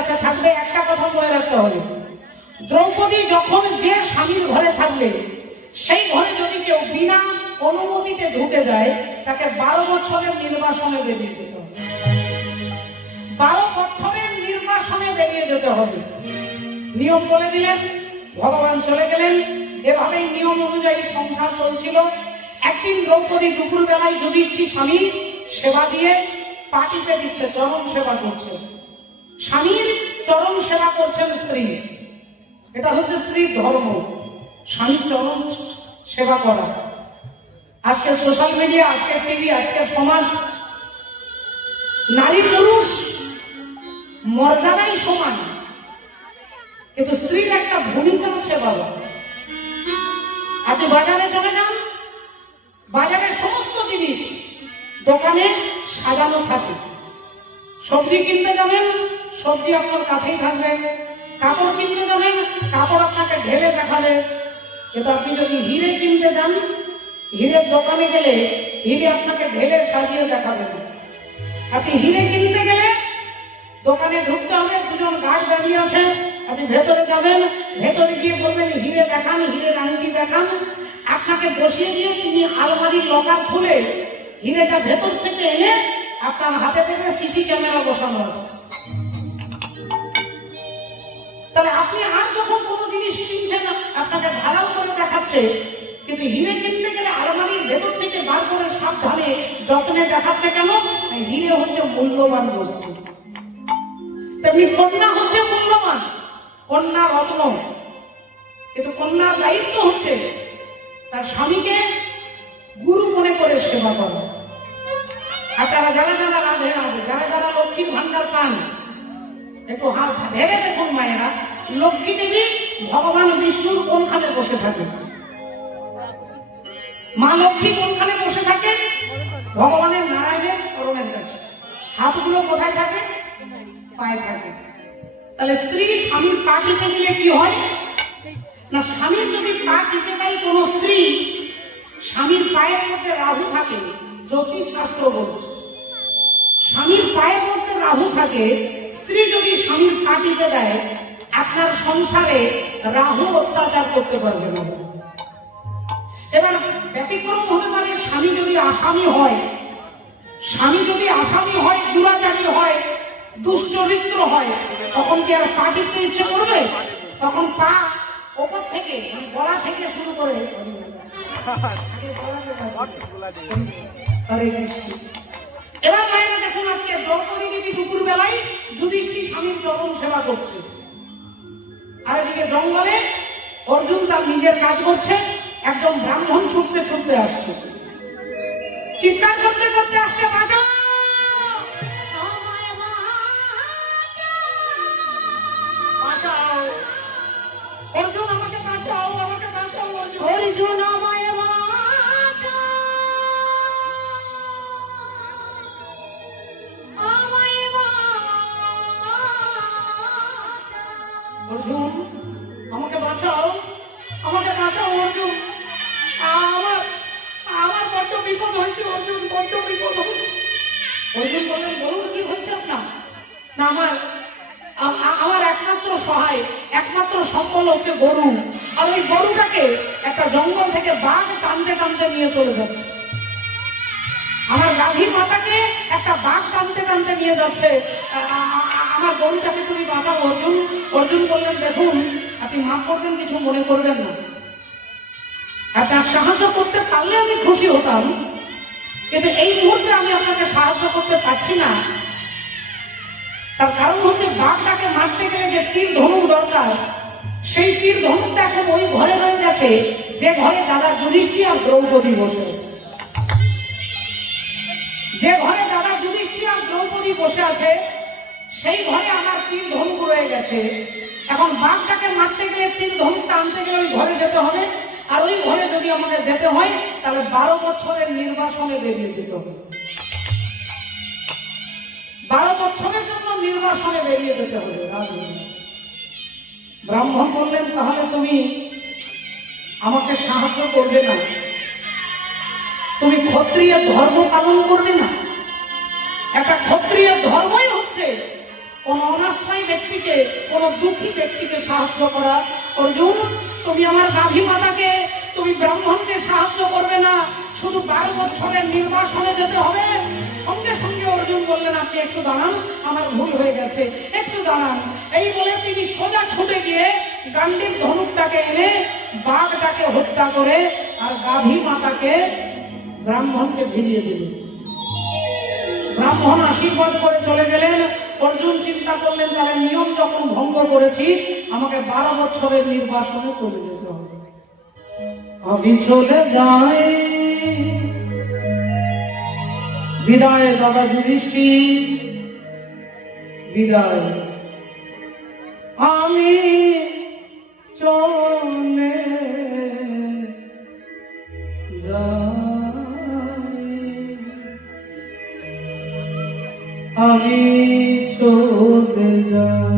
কাছে থাকবে। একটা কথা মনে রাখতে হবে, দ্রৌপদী যখন যে স্বামীর ঘরে থাকবে সেই ঘরে যদি কেউ বিনা অনুমতিতে ঢুকে যায় তাকে 12 বছরের নির্বাসনে বেরিয়ে যেতে হবে। 12 বছরের নির্বাসনে বেরিয়ে যেতে হবে। নিয়ম বলে দিলেন, ভগবান চলে গেলেন। এভাবেই নিয়ম অনুযায়ী সংসার চলছিল। একদিন দ্রৌপদী দুপুর বেলায় যুধিষ্ঠির স্বামী সেবা দিয়ে পা টিপে দিচ্ছে, চরণ সেবা করছে। স্বামীর চরণ সেবা করছেন স্ত্রী, এটা হচ্ছে স্ত্রীর ধর্ম, স্বামীর চরণ সেবা করা। আজকে সোশ্যাল মিডিয়া, আজকে টিভি, আজকে সমাজ, নারী পুরুষ মর্যাদাই সমান, কিন্তু স্ত্রীর একটা ভূমিকা আছে বাবা। আপনি বাজারে চলে যান, বাজারের সমস্ত জিনিস দোকানে সাজানো থাকে। সবজি কিনতে যাবেন, সবজি আপনার কাছেই থাকবে। কাপড় কিনতে যাবেন, কাপড় আপনাকে ঢেলে দেখাবে। কিন্তু আপনি যদি হিরে কিনতে যান, হিরের দোকানে গেলে হিরে আপনাকে ঢেলে সাজিয়ে দেখাবে। আপনি হিরে কিনতে গেলে দোকানে ঢুকতে হবে, দুজন গার্ড দাঁড়িয়ে আছে, আপনি ভেতরে যাবেন, ভেতরে গিয়ে বলবেন হিরে দেখান, হিরের আংটি দেখান। আপনাকে বসিয়ে দিয়ে তিনি আলমারির লকার খুলে হিরেটা ভেতর থেকে এনে আপনার হাতে থেকে সিসি ক্যামেরা বসানো আছে। তাহলে আপনি আর যখন কোনো জিনিস কিনছেন আপনাকে ঢালাও করে দেখাচ্ছে, কিন্তু হিরে কিনতে গেলে আলমারির ভেতর থেকে বার করে সাবধানে যত্নে দেখাচ্ছে। কেন? হিরে হচ্ছে মূল্যবান বস্তু, তেমনি কন্যা হচ্ছে মূল্যবান, কন্যা রত্ন। কিন্তু কন্যার দায়িত্ব হচ্ছে তার স্বামীকে গুরু মনে করে সেবা করা। আপনারা যারা যারা রাধে রাধে, যারা যারা লক্ষ্মীর ভান্ডার পান, একটু হাত ভেবে দেখুন মায়েরা, লক্ষ্মী দেবী ভগবান বিষ্ণুর কোনখানে বসে থাকে? মা লক্ষ্মী কোনখানে বসে থাকে? ভগবানের নারায়ণের চরণের কাছে। হাতগুলো কোথায় থাকে? পায়ে থাকে। তাহলে স্ত্রী স্বামীর পা টিপে দিলে কি হয় না, স্বামীর যদি পা টিপে দেয় কোন স্ত্রী, স্বামীর পায়ের মধ্যে রাহু থাকে, জ্যোতিষ শাস্ত্র বলছে স্বামীর পায়ের মধ্যে রাহু থাকে। স্ত্রী যদি স্বামীর পা টিপে দেয়, আপনার সংসারে রাহু অত্যাচার করতে পারবে না। এবার ব্যতিক্রম হতে পারে স্বামী যদি আসামি হয়, স্বামী যদি আসামি হয়, দুরাচারী হয়, দুশ্চরিত্র হয়, তখন কি আর পা টিপতে ইচ্ছে করবে? তখন পা ওপর থেকে, গলা থেকে শুরু করে এবার মায়েরা দেখুন, আজকে দ্রৌপদী দেবী দুপুর বেলায় যুধিষ্ঠির স্বামীর চরণ সেবা করছে, আর এদিকে জঙ্গলে অর্জুন তার নিজের কাজ করছে। একজন ব্রাহ্মণ ছুটতে ছুটতে আসছে, চিৎকার করতে করতে আসছে, বাঁচাও বাঁচাও, অর্জুন আমাকে বাঁচাও, আমাকে বাঁচাও, অর্জুন আমায় বাঁচাও, আমায় বাঁচাও, অর্জুন আমাকে বাঁচাও, আমাকে বাঁচাও অর্জুন, আমার আমার বড্ড বিপদ হয়েছে অর্জুন, বড্ড বিপদ হয়েছে। অর্জুন বললেন, বলুন কি হচ্ছে আপনার? না, আমার একমাত্র সহায়, একমাত্র সম্বল হচ্ছে গরু, আর ওই গরুটাকে একটা জঙ্গল থেকে বাঘ টানতে টানতে নিয়ে চলে যাচ্ছে। আমার গাভীর মাতাকে একটা বাঘ টানতে টানতে নিয়ে যাচ্ছে, আমার গরুটাকে তুমি বাঁচাও অর্জুন। অর্জুন বললেন, দেখুন আপনি মাফ করবেন, কিছু মনে করবেন না, আপনার সাহায্য করতে পারলে আমি খুশি হতাম, কিন্তু এই মুহূর্তে আমি আপনাকে সাহায্য করতে পারছি না। তার কারণ হচ্ছে বাঘটাকে মারতে গেলে যে তীর ধনুক দরকার, সেই তীর ধনুকটা এখন ওই ঘরে রয়ে গেছে যে ঘরে দাদা যুধিষ্ঠির আর দ্রৌপদী বসে আছে। যে ঘরে দাদা যুধিষ্ঠির আর দ্রৌপদী বসে আছে সেই ঘরে আমার তীর ধনুক রয়ে গেছে। এখন বাঘটাকে মারতে গেলে তীর ধনুকটা আনতে গেলে ওই ঘরে যেতে হবে, আর ওই ঘরে যদি আমাকে যেতে হয় তাহলে 12 বছরের নির্বাসনে বেরিয়ে যেতে হবে। 12 বছরের জন্য নির্বাসনে বেরিয়ে যেতে হবে। ব্রাহ্মণ বললেন, তাহলে তুমি আমাকে সাহায্য করবে না, তুমি ক্ষত্রিয় ধর্ম পালন করবে না? একটা ক্ষত্রিয় ধর্মই হচ্ছে কোন অনাশ্রয়ী ব্যক্তিকে, কোন দুঃখী ব্যক্তিকে সাহায্য করা। অর্জুন, তুমি আমার গাভী মাতাকে, তুমি ব্রাহ্মণকে সাহায্য করবে না, শুধু 12 বছরের নির্বাসনে যেতে হবে। সঙ্গে সঙ্গে অর্জুন বললেন, আপনি একটু দাঁড়ান, আমার ভুল হয়ে গেছে, একটু দাঁড়ান। এই বলে তিনি সোজা ছুটে গিয়ে গান্ডীব ধনুকটাকে এনে বাঘটাকে হত্যা করে আর গাভী মাতাকে ব্রাহ্মণকে ফিরিয়ে দিলেন। ব্রাহ্মণ আশীর্বাদ করে চলে গেলেন। অর্জুন চিন্তা করলেন, তাহলে নিয়ম যখন ভঙ্গ করেছি, আমাকে 12 বছরের নির্বাসনে চলে যেতে হবে। আমি চলে যাই, বিদায় দাদা যুধিষ্ঠির, বিদায়। আমি চলে যাই, আমি চলে যাই।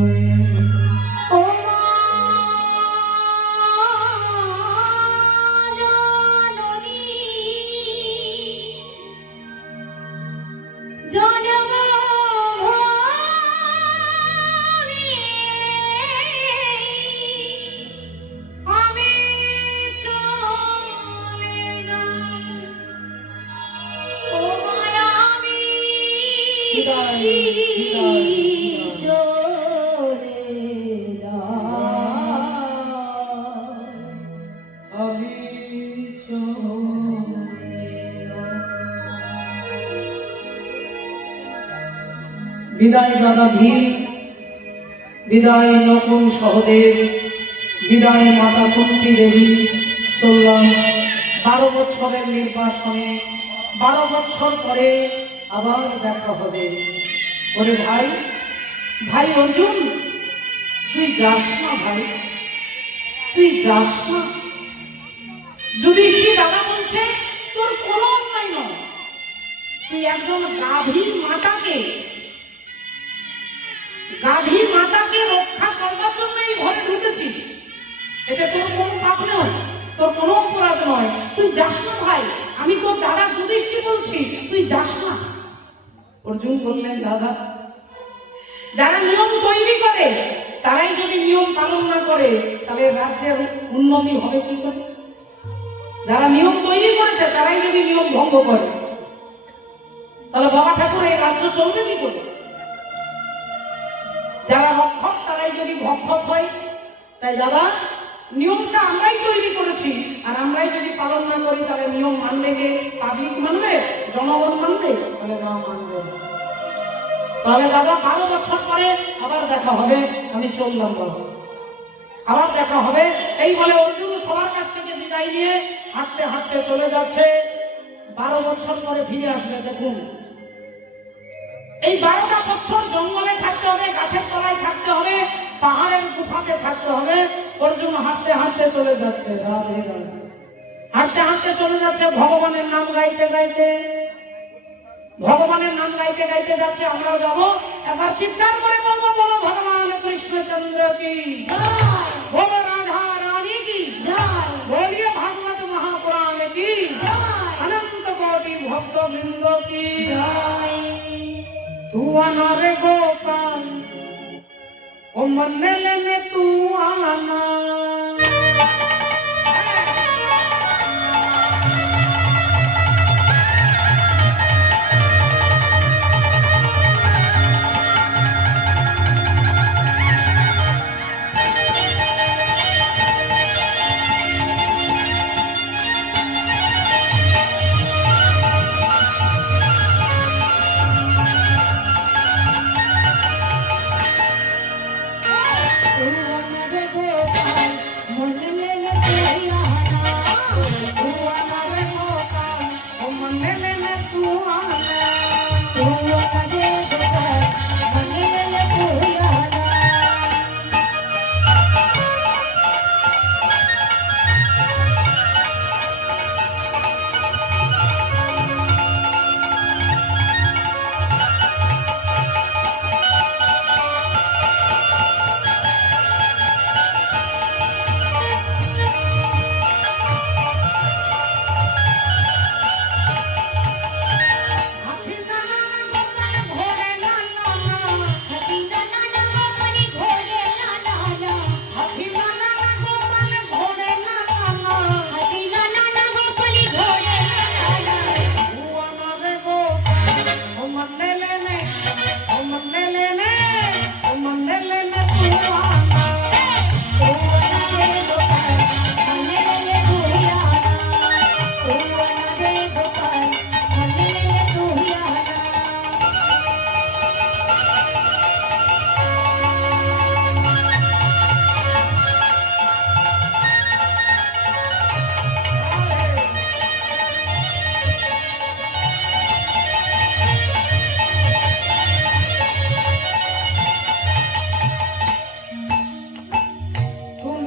বিদায় দাদা ভীম, বিদায় নকুল সহদেব, বিদায় মাতা কুন্তি দেবী। চললাম 12 বছরের নির্বাসনে। 12 বছর পরে আবার দেখা হবে। ওরে ভাই, ভাই অর্জুন, তুই যাস না ভাই, তুই যাস না। যুধিষ্ঠির দাদা বলছে, তোর কোনো অন্যায় নয়, তুই একজন গাভী মাতাকে রক্ষা করবার জন্য এই ঘরে ঢুকেছিস। এতে তোর কোনো পাপ নয়, তোর কোনো অপরাধ নয়, তুই যাস না ভাই। আমি তোর দাদা যুধিষ্ঠির বলছি, তুই যাস না। অর্জুন বললেন, দাদা, যারা নিয়ম তৈরি করে তারাই যদি নিয়ম পালন না করে, তাহলে রাজ্যের উন্নতি হবে কি করে? যারা নিয়ম তৈরি করেছে তারাই যদি নিয়ম ভঙ্গ করে, তাহলে বাবা ঠাকুর এই রাজ্য চলবে কি করে? যারা রক্ষক তারাই যদি ভক্ষক হয়। তাই দাদা, নিয়মটা আমরাই তৈরি করেছি, আর আমরাই যদি পালন না করি, তাহলে নিয়ম মানলে গে পাবলিক মানবে, জনগণ মানবে, তাহলে না মানবে। তাহলে দাদা 12 বছর পরে আবার দেখা হবে, আমি চললাম বাবা, আবার দেখা হবে। এই বলে অর্জুন সবার কাছ থেকে বিদায় নিয়ে হাঁটতে হাঁটতে চলে যাচ্ছে। 12 বছর পরে ফিরে আসবে। দেখুন, এই 12টা বছর জঙ্গলে থাকতে হবে, গাছের তলায় থাকতে হবে, পাহাড়ের গুফাতে থাকতে হবে। অর্জুন হাঁটতে হাঁটতে চলে যাচ্ছে, হাঁটতে হাঁটতে চলে যাচ্ছে ভগবানের নাম গাইতে গাইতে। ভগবানের নাম গাইতে গাইতে যাচ্ছে, আমরাও যাবো। এবার চিৎকার করে বলবো, বলো ভগবান কৃষ্ণচন্দ্র কি, বলো রাধা রানী কি, বলিয়ে ভাগবত মহাপুরাণ কি, অনন্ত কোটি ভক্ত বৃন্দ কি। तू आना रे गोपाल, ओ मन लेने तू आना।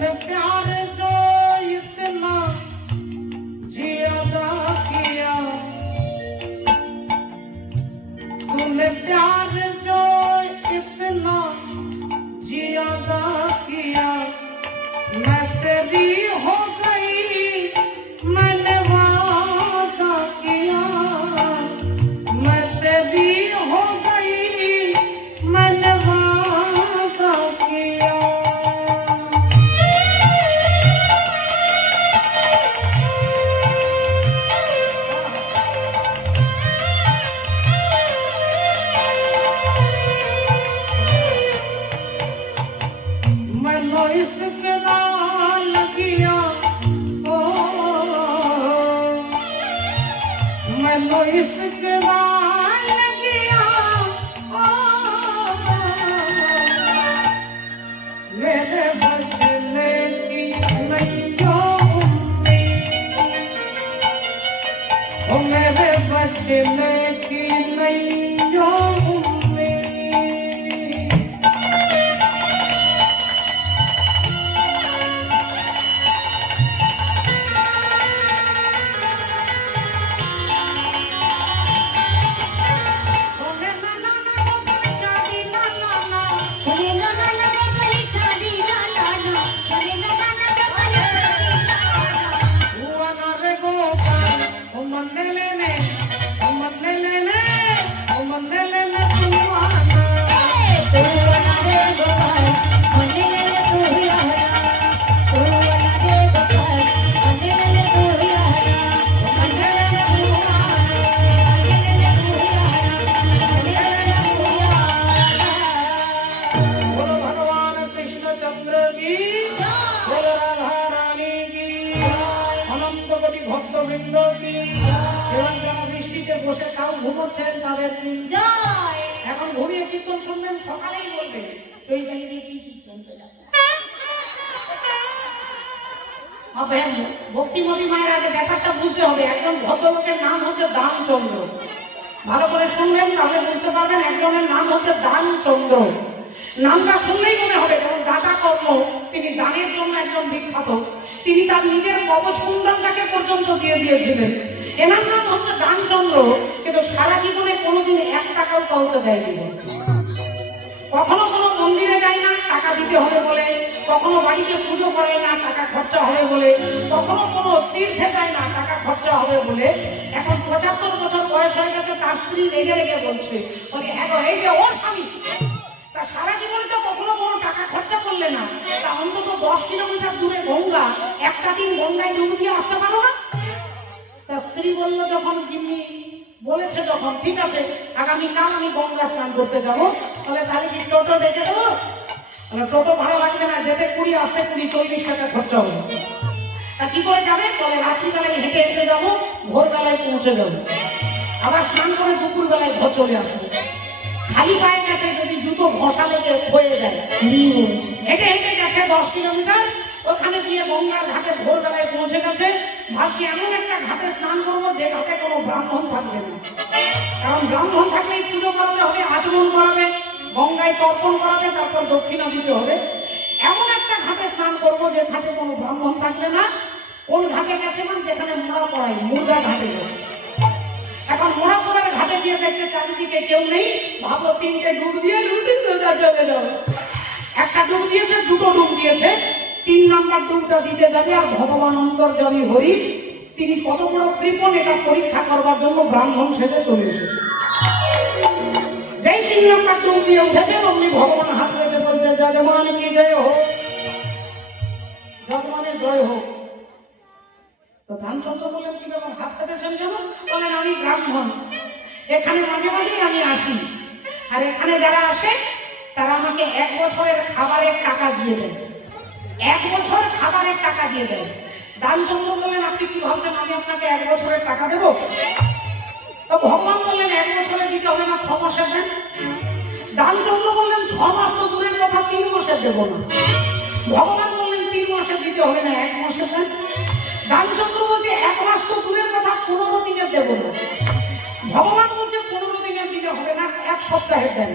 तूने प्यार जो इतना ज्यादा किया, तूने प्यार जो इतना ज्यादा किया, मैं तेरी हो गई, मैंने वादा किया, मैं तेरी हो गई, मैंने वादा किया। मैंने इसके नाल किया, ओ मैंने इसके नाल किया, ओ मेरे बचने की नैया उम्मीद, ओ मेरे बचने की नैया उम्मीद। ভক্তবৃন্দ কি এবং যারা বৃষ্টিতে বসে তাও ঘুমোচ্ছেন তাদের কি জয়। এখন ঘুমিয়ে কীর্তন শুনবেন, সকালেই বলবেন চৈতালি দিয়ে কি কীর্তন ভক্তিমতী মায়ের আগে ব্যাপারটা বুঝতে হবে। একজন ভদ্রলোকের নাম হচ্ছে দানচন্দ্র, ভালো করে শুনবেন তাহলে বুঝতে পারবেন। একজনের নাম হচ্ছে দানচন্দ্র, নামটা শুনলেই মনে হবে কারণ দাতা কর্ম, তিনি দানের জন্য একজন বিখ্যাত। তিনি তার নিজের কবচ কুণ্ডলটাকে পর্যন্ত দিয়ে দিয়েছিলেন। এনার নাম হচ্ছে দানচন্দ্র, কিন্তু সারা জীবনে কোনোদিন 1 টাকাও কাউকে দেয়নি। কখনো কোনো মন্দিরে যায় না টাকা দিতে হবে বলে, কখনো বাড়িতে পুজো করে না টাকা খরচা হবে বলে, কখনো কোনো তীর্থে যায় না টাকা খরচা হবে বলে। এখন 75 বছর বয়স হয়ে গেছে, তার স্ত্রী রেগে রেগে বলছে, বলে হ্যাঁ গো এই যে ও স্বামী, তা সারা জীবনে তো কখনো কোনো টাকা খরচা করলে না, তা অন্তত 10 কিলোমিটার দূরে গঙ্গা, একটা দিন গঙ্গায় ডুব দিয়ে আসতে পারো না? তার স্ত্রী বলল যখন যিনি বলেছে যখন, ঠিক আছে আগামীকাল আমি গঙ্গা স্নান করতে যাবো, তাহলে তাহলে কি টোটো ডেকে দেবো? তাহলে টোটো ভাড়া লাগবে না, যেতে 20 আসতে 20, 40 টাকা খরচা হবে। তা কি করে যাবে? বলে রাত্রিবেলায় হেঁটে এসে যাবো, ভোরবেলায় পৌঁছে যাবো, আবার স্নান করে দুপুরবেলায় ঘর চলে আসবো। খালি পায়ে গেছে, যদি জুতো ঘষা লেগে হয়ে যায়, হেঁটে হেঁটে গেছে 10 কিলোমিটার, ওখানে গিয়ে গঙ্গার ঘাটে ভোরবেলায় পৌঁছে গেছে। ভাবছি এমন একটা ঘাটে স্নান করবো যে ঘাটে কোনো ব্রাহ্মণ থাকবে না, কারণ ব্রাহ্মণ থাকলেই পুজো করাতে হবে, আচমন করাবে, গঙ্গায় তর্পণ করাবে, তারপর দক্ষিণা দিতে হবে। এমন একটা ঘাটে স্নান করবো যে ঘাটে কোনো ব্রাহ্মণ থাকবে না। কোন ঘাটে গেছিলাম? যেখানে মোড়া পড়াই, মুর্গা ঘাটে গেছে। এখন মোড়া পড়ার ঘাটে গিয়ে দেখছে চারিদিকে কেউ নেই, ভাবলো 3টে ডুব দিয়ে রুটি সোজা চলে যাবে। একটা ডুব দিয়েছে, 2টো ডুব দিয়েছে, 3 নম্বর ডুবটা দিতে যাবে, আর ভগবান অন্তর্যামী হরি তিনি কত বড় কৃপণ এটা পরীক্ষা করবার জন্য ব্রাহ্মণ সেজে চলে এসেছে। যেই 3 নম্বর ডুব দিয়ে উঠেছে, অমনি ভগবান হাত রেখে বলছে যজমান কি জয় হোক, যজমানের জয় হোক। তো দানচন্দ্র বললেন কি ব্যাপার, হাত পেতেছেন কেন? বলেন আমি ব্রাহ্মণ, এখানে মাঝে মাঝেই আমি আসি, আর এখানে যারা আসে তারা আমাকে 1 বছরের খাবারের টাকা দিয়ে দেয়, 1 বছর খাবারের টাকা দিয়ে দেয়। দানচন্দ্র বললেন আপনি কি ভাবছেন আমি আপনাকে 1 বছরের টাকা দেবো? তো ভগবান বললেন 1 বছরে দিতে হবে না, 6 মাসের দেন। দানচন্দ্র বললেন 6 মাস তো দূরের কথা, 3 মাসের দেবো না। ভগবান বললেন 3 মাসের দিতে হবে না, 1 মাসের দেন। দানচন্দ্র বলছে 1 মাস তো দূরের কথা, 15 দিনের দেবো না। ভগবান বলছে 15 দিনের দিতে হবে না, 1 সপ্তাহের দেন।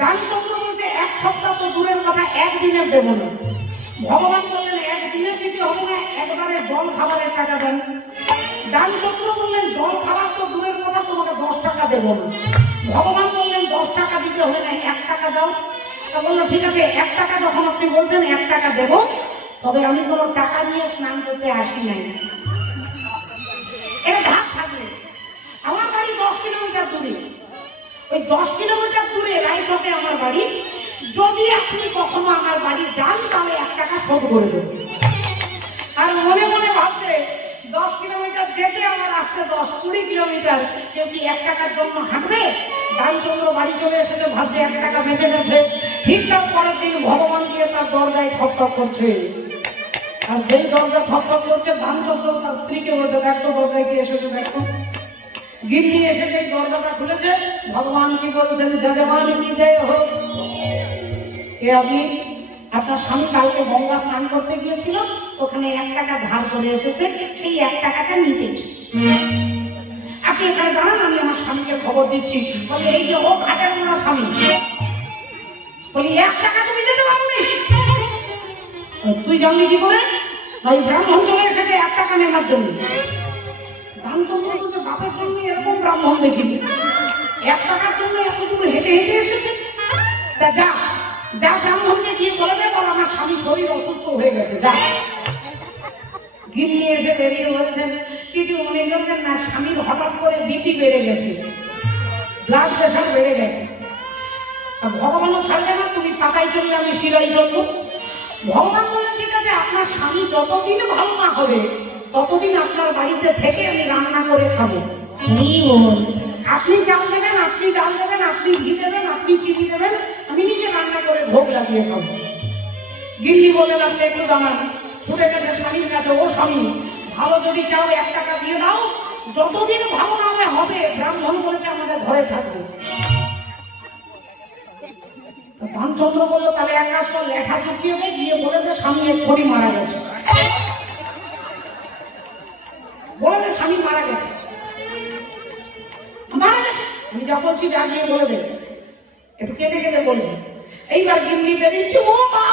দানচন্দ্র বলছে 1 সপ্তাহ তো দূরের কথা, 1 দিনের দেবো না। ভগবান বললেন একদিনে দিতে হবে না, একবারে জল খাবারের টাকা দেন। দানচন্দ্র বললেন জল খাবার তো দূরের কথা, তোমাকে 10 টাকা দেবো না। ভগবান বললেন 10 টাকা দিতে হবে না, 1 টাকা দাও। তা বললো ঠিক আছে, 1 টাকা যখন আপনি বলছেন 1 টাকা দেবো, তবে আমি কোনো টাকা নিয়ে স্নান করতে আসি নাই। এটা ধাপ থাকলে আমার বাড়ি 10 কিলোমিটার দূরে, ওই 10 কিলোমিটার দূরে রায়চকে আমার বাড়ি। যদি আপনি কখনো আমার বাড়ি যান তাহলে 1 টাকা শোধ করে দেবেন। আর মনে মনে ভাবছে 10 কিলোমিটার যেতে আমার আসতে 10-20 কিলোমিটার, কেউ কি 1 টাকার জন্য হাঁটবে? দানচন্দ্র বাড়ি চলে এসেছে, ভাবছে 1 টাকা বেঁচে গেছে। ঠিক তার পরের দিন ভগবান গিয়ে তার দরজায় ঠকঠক করছে। আর যেই দরজা ঠকঠক করছে, দানচন্দ্র তার স্ত্রীকে বলছে দেখো দরজায় কি এসেছে দেখো। গিন্নি এসে সেই দরজাটা খুলেছে, ভগবান কি বলছেন, যজমান কি জয় হোক। এ আপনি, আপনার স্বামী কালকে গঙ্গা স্নান করতে গিয়েছিল, ওখানে 1 টাকা ধার করে এসেছে, সেই 1 টাকাটা নিতে আপনি এখানে দাঁড়ান, আমি আমার স্বামীকে খবর দিচ্ছি। বলে এই যে ও ঘাটের মোড়া স্বামী। বলি 1 টাকা তুমি দিতে পারবে? তুই জানলি কি করে? ওই ব্রাহ্মণ চলে এসেছে 1 টাকা নেওয়ার জন্য। দানচন্দ্র বলছে বাপের জন্য এরকম ব্রাহ্মণ দেখিনি, 1 টাকার জন্য এত দূর হেঁটে হেঁটে এসেছে। তা যা যা ব্রাহ্মণকে গিয়ে বলে দে, বল আমার স্বামী শরীর অসুস্থ হয়ে গেছে, যা। গিন্নি এসে বেরিয়ে বলছেন কিছু মনে করবেন না, স্বামীর হঠাৎ করে বিপি বেড়ে গেছে, ব্লাড প্রেশার বেড়ে গেছে। ভগবানও ছাড়বে না, তুমি পাকাই চললে আমি শিরাই চলবো। ভগবান বলেন ঠিক আছে, আপনার স্বামী যতদিন ভালো না হবে ততদিন আপনার বাড়িতে থেকে আমি রান্না করে খাবো। আপনি চাল দেবেন, আপনি ডাল দেবেন, আপনি ঘি দেবেন, আপনি চিনি দেবেন, আমি নিজে রান্না করে ভোগ লাগিয়ে খাবো। গিন্নি বলে লাগছে একটু দাঁড়ান, ছুটে গেছে স্বামীর কাছে, ও স্বামী ভালো যদি চাও 1 টাকা দিয়ে দাও, যতদিন ভালো নামে হবে ব্রাহ্মণ বলেছে আমাদের ঘরে থাকবে। রামচন্দ্র বললো তাহলে এক কাজ কর, লেখা চুকিয়ে দেয়, গিয়ে বলে যে স্বামী এক্ষুনি মারা গেছে, বলে যে স্বামী মারা গেছে, মারা গেছে। আমি যা বলছি যা গিয়ে বলে দেবে, একটু কেঁদে কেঁদে বলবে। এইবার গিন্নি বেরিয়েছে, ও বাবা,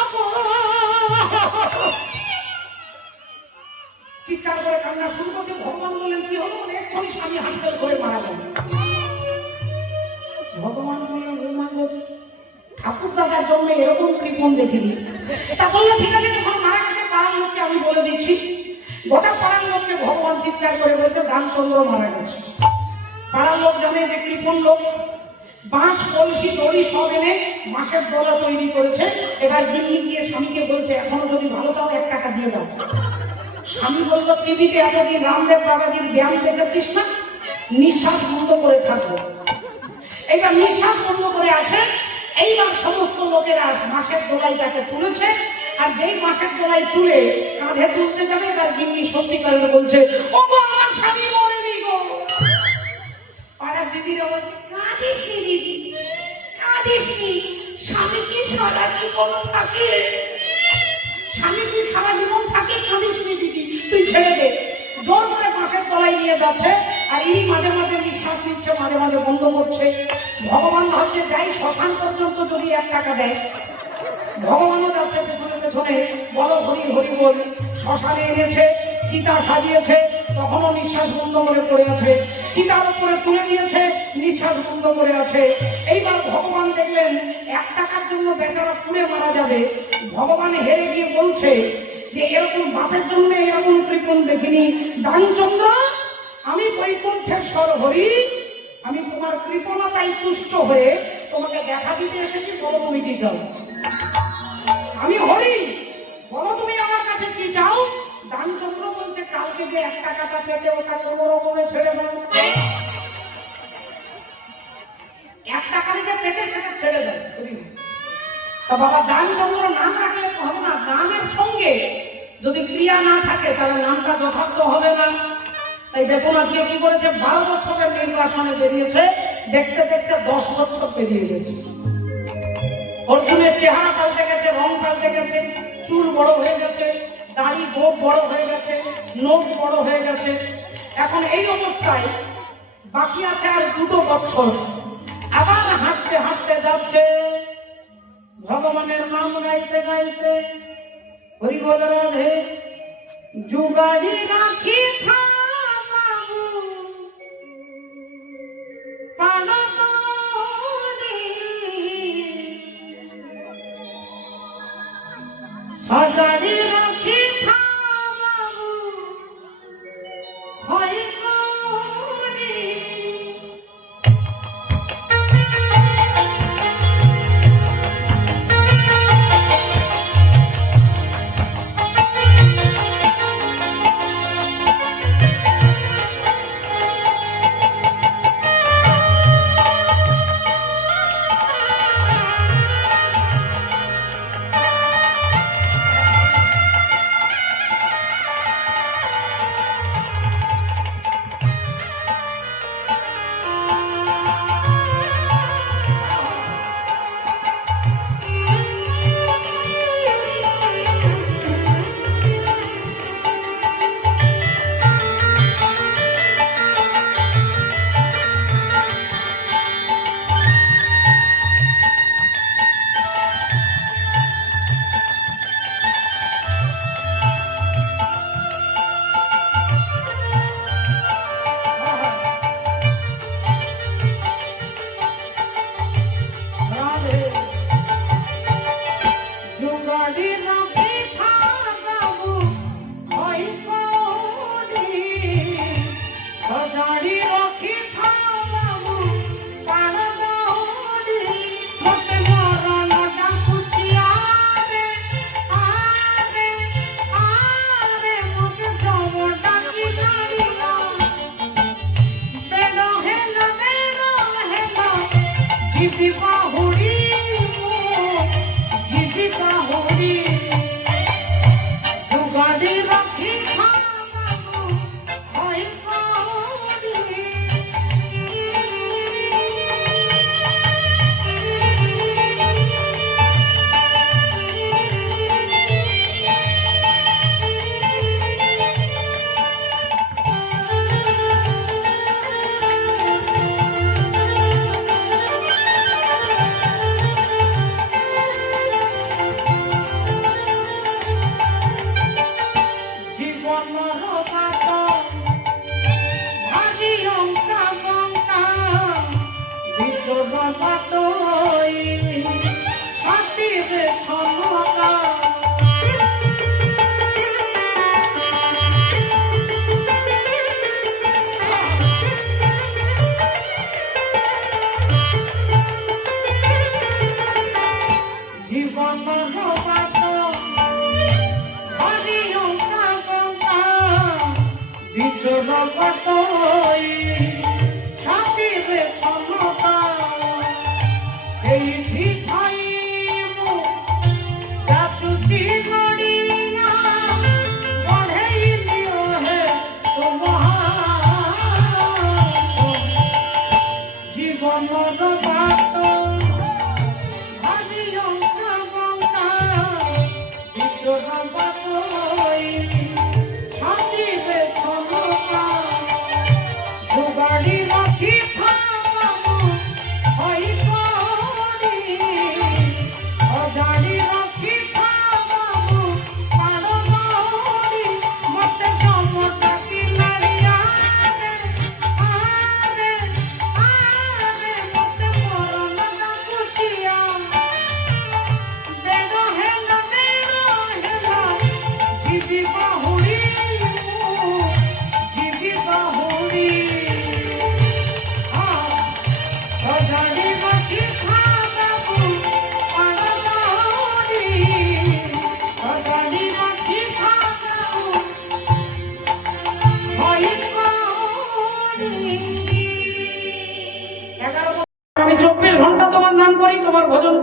চিৎকার করে কান্না শুরু করছে। ভগবান বললেন কি হলো? এক্ষুনি স্বামী হাঁটফেল করে মারা গেল। ভগবান বললেন ঠাকুর দাদার জন্য এরকম কৃপণ দেখিনি। তা বললো ঠিক আছে, যখন মারা গেছে পাড়ার লোককে আমি বলে দিচ্ছি। গোটা পাড়ার লোককে ভগবান চিৎকার করে বলছে দানচন্দ্র মারা গেছে। পাড়ার লোক জানে যে কৃপণ লোক, বাঁশ কলসি দড়ি সব এনে মাসের দলা তৈরি করেছে। এবার দিল্লি গিয়ে স্বামীকে বলছে এখনো যদি ভালো চাও 1 টাকা দিয়ে দাও। স্বামী বলল টিভিতে এতদিন রামদেব বাবাজির ব্যায়াম দেখেছিস না, নিঃশ্বাস বন্ধ করে থাকবো। এইবার নিঃশ্বাস বন্ধ করে আছে। এইবার সমস্ত লোকেরা মাসের দোলাই তাকে তুলেছে, আর যেই মাসের দোলাই তুলে কাঁধে তুলতে যাবে, এবার গিন্নি সত্যিকারের বলছে ও গো আমার স্বামী মরেনি গো। পাড়ার দিদিরা বলছে কাঁদিস নি দিদি, কাঁদিস নি, স্বামী কি সারা জীবন থাকে, স্বামী কি সারা জীবন থাকে, কাঁদিস নি দিদি, তুই ছেড়ে দে। জোর করে মাসের তলায় নিয়ে যাচ্ছে, আর এই মাঝে মাঝে নিঃশ্বাস নিচ্ছে, মাঝে মাঝে বন্ধ করছে। ভগবান ভাবছে যাই শ্মশান পর্যন্ত যদি 1 টাকা দেয়। ভগবানও যাচ্ছে পেছনে পেছনে, বলো হরি হরি বল। শ্মশানে এনেছে, চিতা সাজিয়েছে, তখনও নিঃশ্বাস বন্ধ করে পড়ে আছে। চিতার উপরে তুলে দিয়েছে, নিঃশ্বাস বন্ধ করে আছে। এইবার ভগবান দেখলেন 1 টাকার জন্য বেচারা পুড়ে মারা যাবে। ভগবান হেরে গিয়ে বলছে যে এরকম বাপের জন্য এরকম কৃপণ দেখিনি। দানচন্দ্র, আমি বৈকুণ্ঠেশ্বর হরি, আমি তোমার কৃপণতায় তুষ্ট হয়ে তোমাকে দেখা দিতে এসেছি, বলো তুমি কি চাও। আমি হরি, বলো তুমি আমার কাছে কি চাও। দানচন্দ্র বলছে কালকে যে 1 টাকাটা পেতে ওটা কোনো রকমে ছেড়ে দাও। 1 টাকা দিতে পেটে সেটা ছেড়ে দেয়। তা বাবা দানচন্দ্র নাম রাখলে তো হবে না, নামের সঙ্গে যদি ক্রিয়া না থাকে তাহলে নামটা যথার্থ হবে না। তাই দেখুন আজকে কি করেছে, 12 বছরের নির্বাসনে বেরিয়েছে, দেখতে দেখতে 10 বছর পেরিয়ে গেছে। অর্জুনের চেহারা পাল্টে গেছে, রং পাল্টে গেছে, চুল বড় হয়ে গেছে, দাড়ি গোপ বড় হয়ে গেছে, নখ বড় হয়ে গেছে। এখন এই অবস্থায় বাকি আছে আর 2 বছর। আবার হাঁটতে হাঁটতে যাচ্ছে, ভগবানের নাম গাইতে গাইতে হরি বল রাধে যুগাড়ি রাখি থামাবু পালনি সাজারি রাখি থামাবু হয়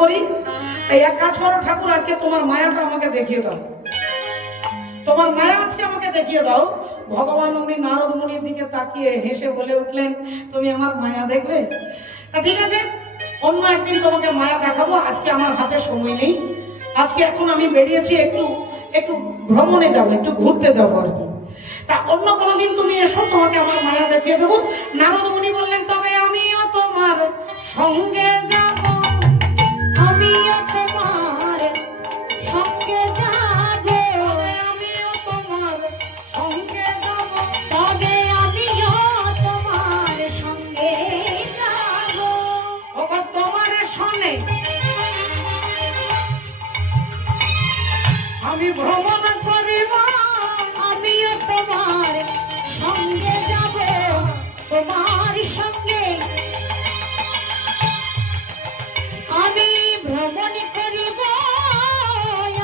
কোনি এক কাজ করো ঠাকুর, আজকে তোমার মায়াটা আমাকে দেখিয়ে দাও। তোমার মায়া আজকে আমাকে দেখিয়ে দাও। ভগবান অমনি নারদ মুনির দিকে তাকিয়ে হেসে বলে উঠলেন, তুমি আমার মায়া দেখবে? ঠিক আছে, অন্য একদিন তোমাকে মায়া দেখাবো, আজকে আমার হাতে সময় নেই। আজকে এখন আমি বেরিয়েছি একটু একটু ভ্রমণে যাবো, একটু ঘুরতে যাবো আর কি। তা অন্য কোনোদিন তুমি এসো, তোমাকে আমার মায়া দেখিয়ে দেবো। নারদ মুনি বললেন, তবে আমিও তোমার সঙ্গে যাব, আমিও তোমার সঙ্গে যাব। আমি ভ্রমণ করিব, আমিও তোমার সঙ্গে যাব, তোমার সঙ্গে আমি ভ্রমণ করিব,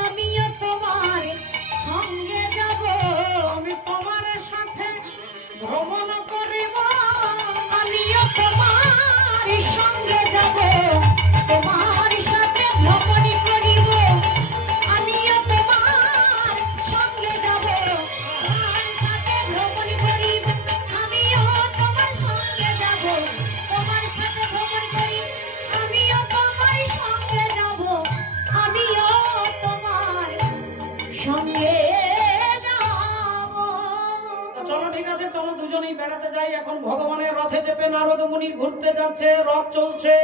আমিও তোমার সঙ্গে যাব, আমি তোমার সাথে ভ্রমণ করিব, আমিও তোমার সঙ্গে যাব, তোমার সাথে ভ্রমণ করিব, আমিও তোমার সঙ্গে যাব, তোমার সাথে ভ্রমণ করিব, আমিও তোমার সঙ্গে যাব, তোমার সাথে ভ্রমণ করিব, আমিও তোমার সঙ্গে যাব, আমিও তোমার সঙ্গে যাব। চলো ঠিক আছে, চলো দুজনেই বেড়াতে যাই। এখন ভগবানের রথে চেপে নারদ মুনি ঘুরতে যাচ্ছে, রথ চলছে,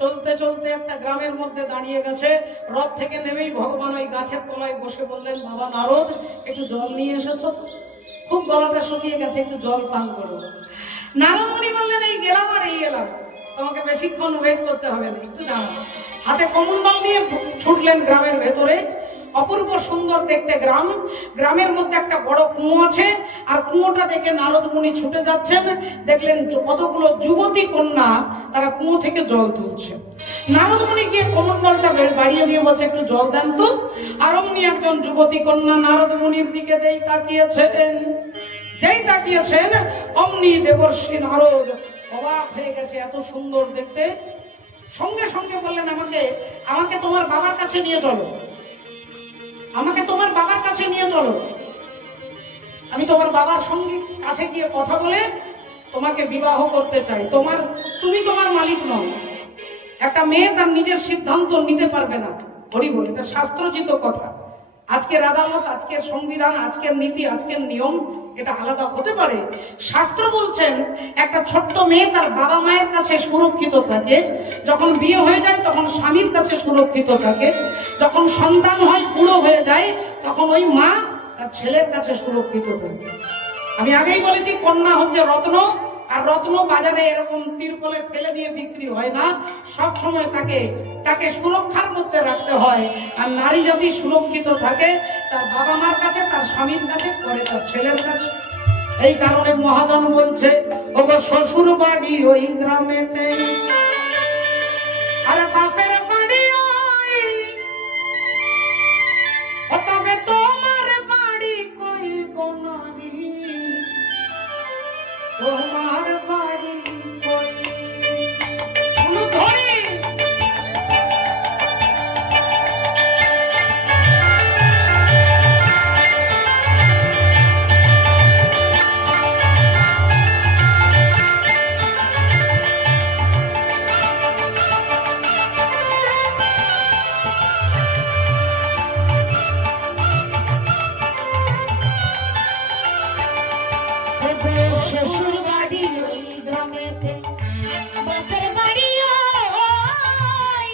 চলতে চলতে একটা গ্রামের মধ্যে দাঁড়িয়ে গেছে। রথ থেকে নেমেই ভগবান ওই গাছের তলায় বসে বললেন, বাবা নারদ, একটু জল নিয়ে এসেছো তো? খুব গলাটা শুকিয়ে গেছে, একটু জল পান করো। নারদ মুনি বললেন, এই গেলাম আর এই এলাম, তোমাকে বেশিক্ষণ ওয়েট করতে হবে না, একটু দাঁড়াও। হাতে কমণ্ডল নিয়ে ছুটলেন গ্রামের ভেতরে। অপূর্ব সুন্দর দেখতে গ্রাম, গ্রামের মধ্যে একটা বড় কুয়ো আছে, আর কুয়োটা দেখে নারদ মুনি ছুটে যাচ্ছেন। দেখলেন কতগুলো যুবতী কন্যা তারা কুয়ো থেকে জল তুলছে। নারদ মুনি গিয়ে কমণ্ডলটা বাড়িয়ে দিয়ে বলছে, একটু জল দেন তো। আর অমনি একজন যুবতী কন্যা নারদ মুনির দিকে তাকিয়েছেন। যেই তাকিয়েছেন অমনি দেবর্ষী নারদ অবাক হয়ে গেছে, এত সুন্দর দেখতে। সঙ্গে সঙ্গে বললেন, আমাকে তোমার বাবার কাছে নিয়ে চলো, আমাকে তোমার বাবার কাছে নিয়ে চলো, আমি তোমার বাবার সঙ্গে কাছে গিয়ে কথা বলে তোমাকে বিবাহ করতে চাই। তুমি তোমার মালিক নও। একটা মেয়ে তার নিজের সিদ্ধান্ত নিতে পারবে না। হরি বল, এটা শাস্ত্রচিত কথা। আজকের আদালত, আজকের সংবিধান, আজকের নীতি, আজকের নিয়ম এটা আলাদা হতে পারে। শাস্ত্র বলছেন একটা ছোট্ট মেয়ে তার বাবা মায়ের কাছে সুরক্ষিত থাকে, যখন বিয়ে হয়ে যায় তখন স্বামীর কাছে সুরক্ষিত থাকে, যখন সন্তান হয় বুড়ো হয়ে যায় তখন ওই মা তার ছেলের কাছে সুরক্ষিত থাকে। আমি আগেই বলেছি, কন্যা হচ্ছে রত্ন, আর রত্ন বাজারে এরকম তিরপলে ফেলে দিয়ে বিক্রি হয় না, সব সময় তাকে সুরক্ষার মধ্যে রাখতে হয়। আর নারী যদি সুরক্ষিত থাকে তার বাবা মার কাছে, তার স্বামীর কাছে, পরে তার ছেলের কাছে। এই কারণে মহাজন বলছে, ওগো শ্বশুর বাড়ি ওই গ্রামেতে, আরে বাপের বাড়ি ওই, তবে তোমার বাড়ি কই গো নারী, তোমার বাড়ি কই। শুনো ধরি, শ্বশুর বাড়ি ওই গ্রামেতে, বাপের বাড়ি ওই,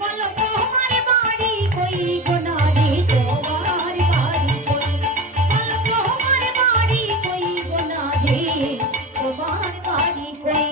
বলো তোমার বাড়ি কই গো নারী, তোমার বাড়ি কই, বলো তোমার বাড়ি কই গো নারী, তোমার বাড়ি কই।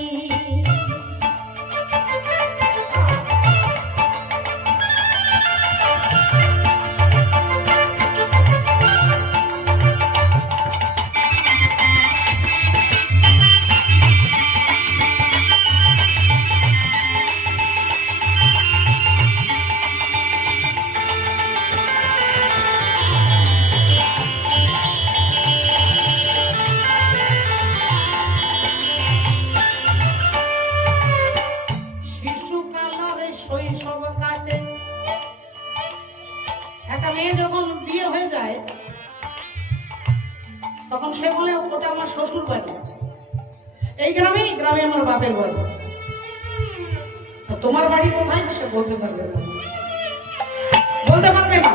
শৈশব কাটে, একটা মেয়ে যখন বিয়ে হয়ে যায় তখন সে বলে, ওটা আমার শ্বশুর বাড়ি, এই গ্রামে আমার বাপের বাড়ি। তোমার বাড়ি কোথায় সে বলতে পারবে না।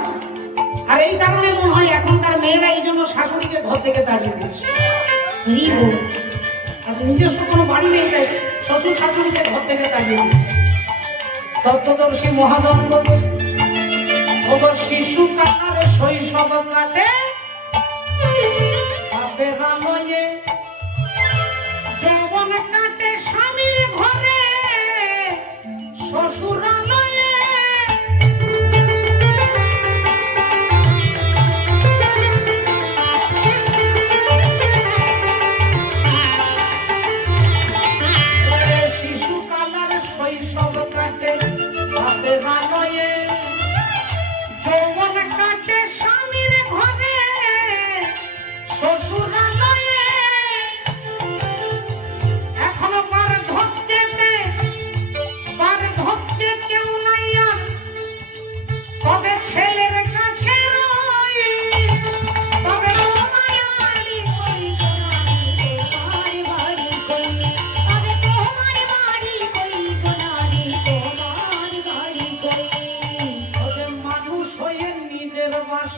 আর এই কারণে মনে হয় এখনকার মেয়েরা এই জন্য শাশুড়িকে ঘর থেকে তাড়িয়ে দিচ্ছে। আর নিজস্ব কোনো বাড়ি নেই, তাই শ্বশুর শাশুড়িকে ঘর থেকে তাড়িয়ে দিচ্ছে। তত্ত্বদর্শী মহাজন বলছে, ওগো শিশু কালে শৈশব কাটে, বাপের আলোয়ে যৌবন কাটে স্বামীর ঘরে, শ্বশুর আলোয়ে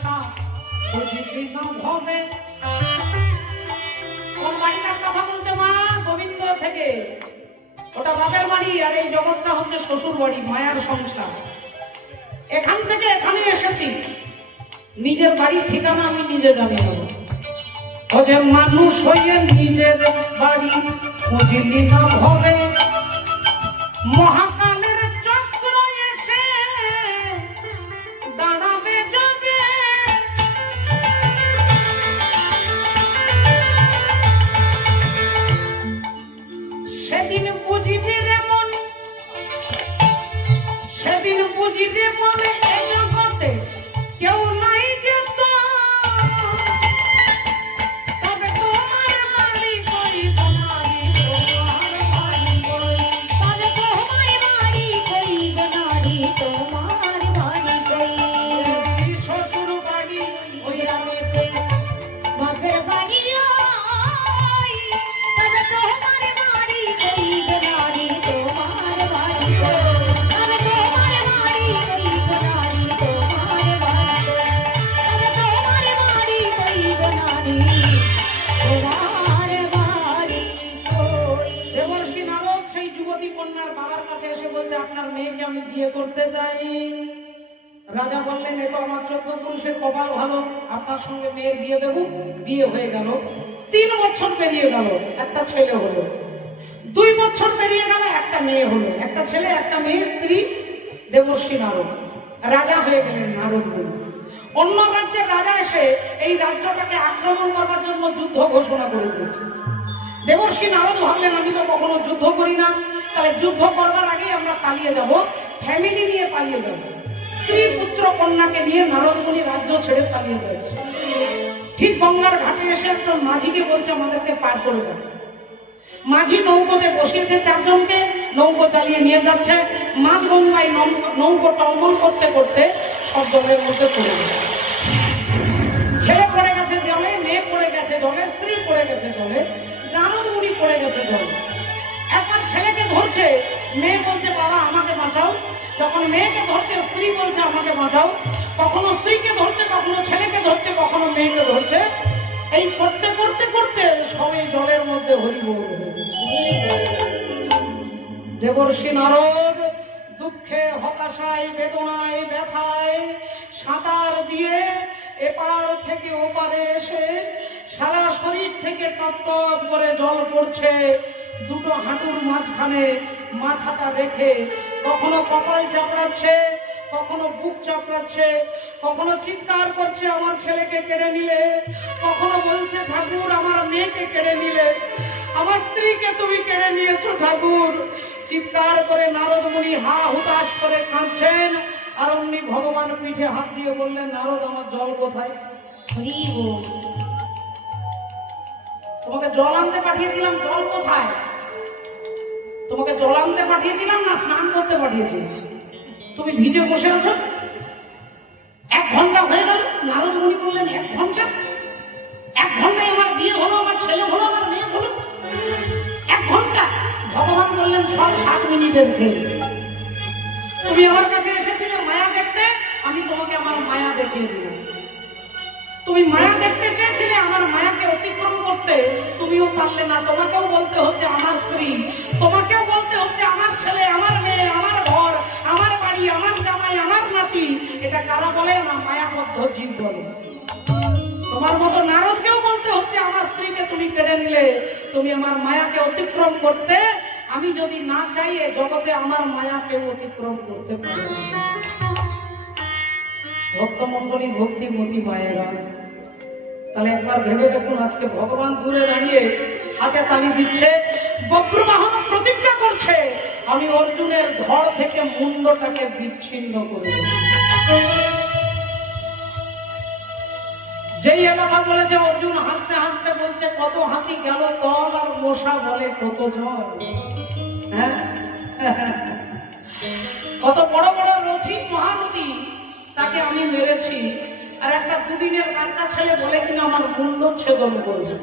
সংসার বুঝিলি না ভবে। কোন বাড়িটার কথা বলছে মা? গোবিন্দ থেকে। ওটা বাপের বাড়ি, আর এই জগৎটা হচ্ছে শ্বশুর বাড়ি, মায়ার সংসার। এখান থেকে এখানে এসেছি, নিজের বাড়ির ঠিকানা আমি নিজে জানি না। ও যে মানুষ হইয়ে নিজের বাড়ি বুঝিলি না ভবে, মহাকালের চক্র এসে দাঁড়াবে যাবে। সেদিন বুঝিবি রে মন, সেদিন বুঝিবি মনে এ জগতে কেউ নাই যেত। তবে তোমার বাড়ি করিব নারী, তোমার বাড়ি করিব, তবে তোমার বাড়ি করিব নারী, তোমার বাড়ি করিব। শ্বশুর বাড়ি ওই আমি বাপের বাড়ি ওই, তবে তোমার বাড়ি করিব নারী, তোমার বাড়ি করিব, তবে তোমার বাড়ি করিব নারী, তোমার বাড়ি করিব, তবে তোমার বাড়ি করিব নারী, তোমার বাড়ি করিব। দেবর্ষি নারদ সেই যুবতী কন্যার বাবার কাছে এসে বলছে, আপনার মেয়েকে আমি বিয়ে করতে চাই। রাজা বললেন, এ তো আমার 14 পুরুষের কপাল ভালো, আপনার সঙ্গে মেয়ের বিয়ে দেব। বিয়ে হয়ে গেল, 3 বছর পেরিয়ে গেল, একটা ছেলে হলো। 2 বছর পেরিয়ে গেল, একটা মেয়ে হলো। একটা ছেলে একটা মেয়ে, স্ত্রী দেবর্ষি নারদ। রাজা হয়ে গেলেন নারদ মুনি। অন্য রাজ্যের রাজা এসে এই রাজ্যটাকে আক্রমণ করবার জন্য যুদ্ধ ঘোষণা করে দিয়েছে। দেবর্ষি নারদ ভাবলেন, আমি তো কখনো যুদ্ধ করি না, তাহলে যুদ্ধ করবার আগে আমরা পালিয়ে যাব, ফ্যামিলি নিয়ে পালিয়ে যাব। স্ত্রী পুত্র কন্যাকে নিয়ে নারদ মুনি রাজ্য ছেড়ে পালিয়ে যাচ্ছে। ঠিক গঙ্গার ঘাটে এসে একটা মাঝিকে বলছে, আমাদেরকে পার করে দেবে। মাঝি নৌকোতে বসিয়েছে 4 জনকে, নৌকো চালিয়ে নিয়ে যাচ্ছে। মাঝ গঙ্গায় নৌকো টলমল করতে করতে সব জলের মধ্যে পড়ে গেছে। ছেলে পড়ে গেছে জলে, মেয়ে পড়ে গেছে জলে, স্ত্রী পড়ে গেছে জলে, নারদ মুনি পড়ে গেছে জলে। একবার ছেলেকে ধরছে, মেয়ে বলছে, বাবা আমাকে বাঁচাও। যখন মেয়েকে ধরছে, স্ত্রী বলছে, আমাকে বাঁচাও। কখনো স্ত্রীকে ধরছে, কখনো ছেলেকে ধরছে, কখনো মেয়েকে ধরছে। এই করতে করতে করতে সবাই জলের মধ্যে হরিবোল হয়ে গেছে। দেবর্ষি নারদ দুঃখে, হতাশায়, বেদনায়, ব্যথায় সাঁতার দিয়ে এপার থেকে ওপারে এসে সারা শরীর থেকে টপ টপ করে জল পড়ছে। দুটো হাঁটুর মাঝখানে মাথাটা রেখে কখনো কপাল চাপড়াচ্ছে, কখনো বুক চাপড়াচ্ছে, কখনো চিৎকার করছে, আমার ছেলেকে কেড়ে নিলে। কখনো বলছে, ঠাকুর আমার মেয়েকে কেড়ে নিলে, আমার স্ত্রীকে তুমি কেড়ে নিয়েছো ঠাকুর। চিৎকার করে নারদ মুনি হা হুতাশ করে কাঁদছেন। আর অমনি ভগবান পিঠে হাত দিয়ে বললেন, নারদ আমার জল কোথায়? তোমাকে জল আনতে পাঠিয়েছিলাম, জল কোথায়? তোমাকে জল আনতে পাঠিয়েছিলাম না স্নান করতে পাঠিয়েছিলাম? তুমি ভিজে বসে আছো। 1 ঘন্টা হয়ে গেল। নারদ মুনি বললেন, 1 ঘন্টা? 1 ঘন্টায় আমার বিয়ে হলো, আমার ছেলে হলো, আমার মেয়ে হলো? 1 ঘন্টা? ভগবান বললেন, সব 7 মিনিটের খেল। তুমি আমার কাছে এসেছিলে মায়া দেখতে, আমি তোমাকে আমার মায়া দেখিয়ে দিলাম। তুমি মায়া দেখতে চেয়েছিলে, আমার মায়াকে অতিক্রম করতে, তুমিও পারলে না। তোমাকেও বলতে হচ্ছে আমার স্ত্রী, তোমাকেও বলতে হচ্ছে আমার ছেলে, আমার মেয়ে, আমার ঘর, আমার বাড়ি, আমার জামাই, আমার নাতি। এটা কারা বলে? না, মায়াবদ্ধ জীব বলে। তোমার মতো নারদকেও বলতে হচ্ছে আমার স্ত্রীকে তুমি কেড়ে নিলে, তুমি আমার মায়াকে অতিক্রম করতে। আমি যদি না চাই এ জগতে আমার মায়াকে অতিক্রম করতে পারে। ভক্তমন্ডলী, ভক্তিমতী মায়েরা, তাহলে একবার ভেবে দেখুন, আজকে ভগবান দূরে দাঁড়িয়ে হাতে তালি দিচ্ছে, বক্রবাহন প্রতিজ্ঞা করছে, আমি অর্জুনের ধড় থেকে মুন্ডটাকে বিচ্ছিন্ন করে দেব। যেই কথা বলেছে, অর্জুন হাসতে হাসতে বলছে, কত হাতি গেল তল, আর মশা বলে কত জল। হ্যাঁ, কত বড় বড় রথী মহারথী, তাকে আমি মেরেছি। আর একটা 2 দিনের বাচ্চা ছেলে বলে কিনা আমার মুন্ড ছেদন করবে।